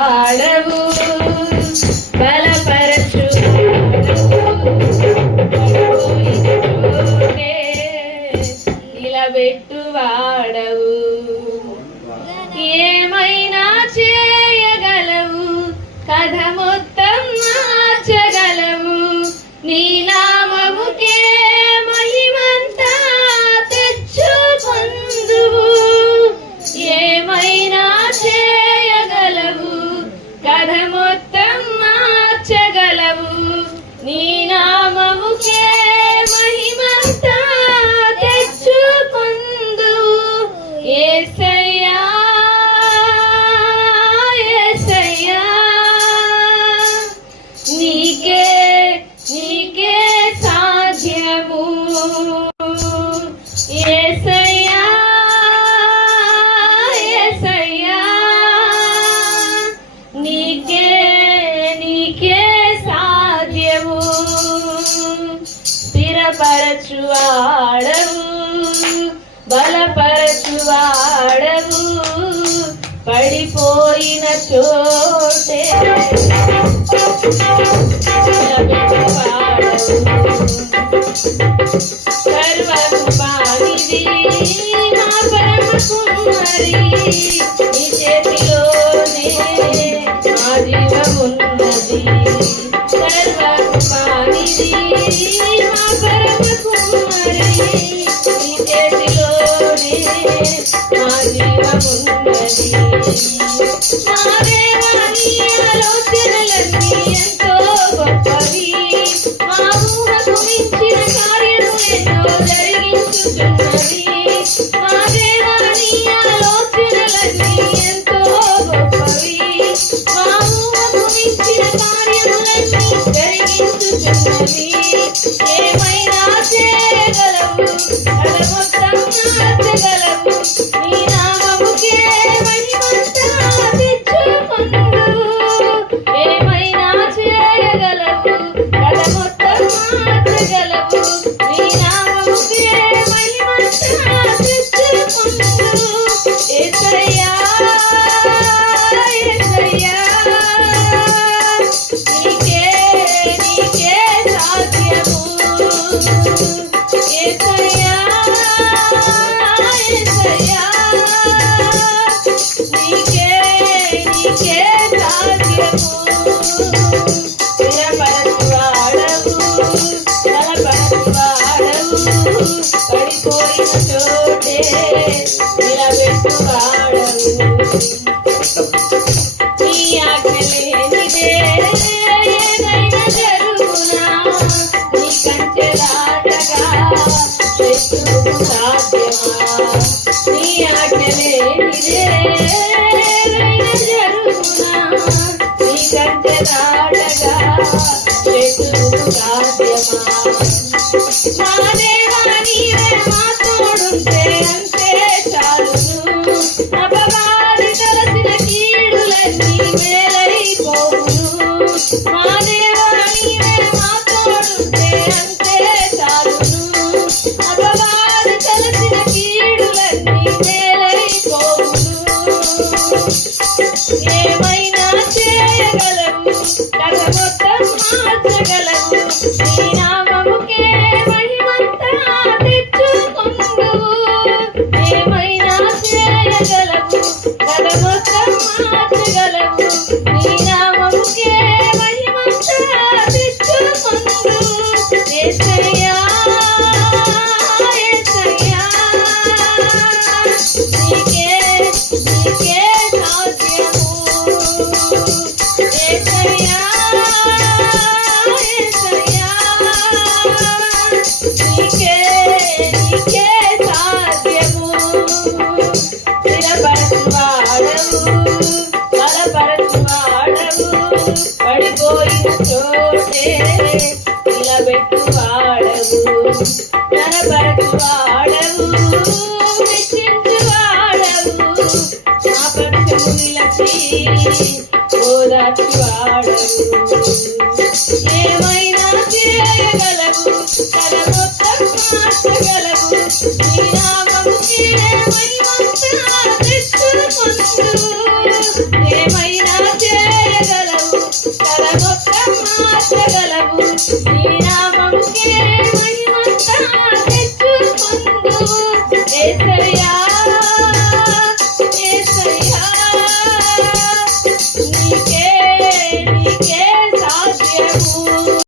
వాడవు బలపరచు నిలబెట్టు వాడవు ఏమైనా చేయగలవు కథ మొత్తం మార్చగలవు నీ నామముకే మహిమంతా తెచ్చుకొందువు ఏమైనా చేయగలవు కథ మొత్తం మార్చగలవు నీ నామముకే మహిమంతా తెచ్చుకొందువు యేసయ్యా యేసయ్యా నీకే నీకే సాధ్యము యేసయ్యా యేసయ్యా నీకే నీకే సాధ్యము స్థిరపరచువాడవు బలపరచువాడవు పడిపోయిన చోటే సర్వకృపానిధి మా పరమ కుమారి నీ చేతిలోనే మా జీవమున్నది సర్వకృపానిధి మా పరమ కుమారి నీ చేతిలోనే మా జీవమున్నది మా దేవా నీ ఆలోచనలన్నీ ఎంతో గొప్పవి మా ఊహకు మించిన కార్యము ఎన్నో జరిగించుచున్నవి మా దేవా నీ ఆలోచనలన్నీ ఎంతో గొప్పవి మా ఊహకు మించిన కార్యములన్నీ జరిగించుచున్నవి ఏమైనా చేయగలవు కథ మొత్తం మార్చగలవు నీ నామముకే మహిమంతా తెచ్చుకొందువు ఏమైనా చేయగలవు కథ మొత్తం మార్చగలవు నీ నామముకే మహిమంతా తెచ్చుకొందువు యేసయ్యా యేసయ్యా నీకే నీకే సాధ్యము యేసయ్యా యేసయ్యా నీకే నీకే సాధ్యము స్థిరపరచువాడవు బలపరచువాడవు పడిపోయిన చోటే నిలబెట్టువాడవు నీ ఆజ్ఞ లేనిదే ఏదైనా జరుగునా నీ కంచె దాటగా శత్రువు సాధ్యమా నీ ఆజ్ఞ లేనిదే ఏదైనా జరుగునా నీ కంచె దాటగా శత్రువు సాధ్యమా మా దేవా నీవే మా తోడుంటే అంతే చాలును అపవాది తలసిన కీడులన్నీ మేలైపోవును మా దేవా నీవే మా తోడుంటే అంతే చాలును అపవాది తలసిన కీడులన్నీ మేలైపోవును ఏమైనా చేయగలవు కథ మొత్తం మార్చగలవు నీ నామముకే మహిమంతా తెచ్చుకొందువు ఏమైనా చేయగలవు కథ మొత్తం మార్చగలవు నీ నామముకే మహిమంతా తెచ్చుకొందువు యేసయ్యా యేసయ్యా నీకే నీకే సాధ్యము యేసయ్యా యేసయ్యా నీకే నీకే సాధ్యము స్థిరపరచువాడవు బలపరచువాడవు పడిపోయిన చోటే నిలబెట్టువాడవు ధనపరచువాడవు హెచ్చించువాడవు మా పక్షము నిలచి ఓదార్చువాడవు ఏమైనా చేయగలవు కథ మొత్తం మార్చగలవు నీ నామముకే మహిమంతా తెచ్చుకొందువు ఏమైనా ఆ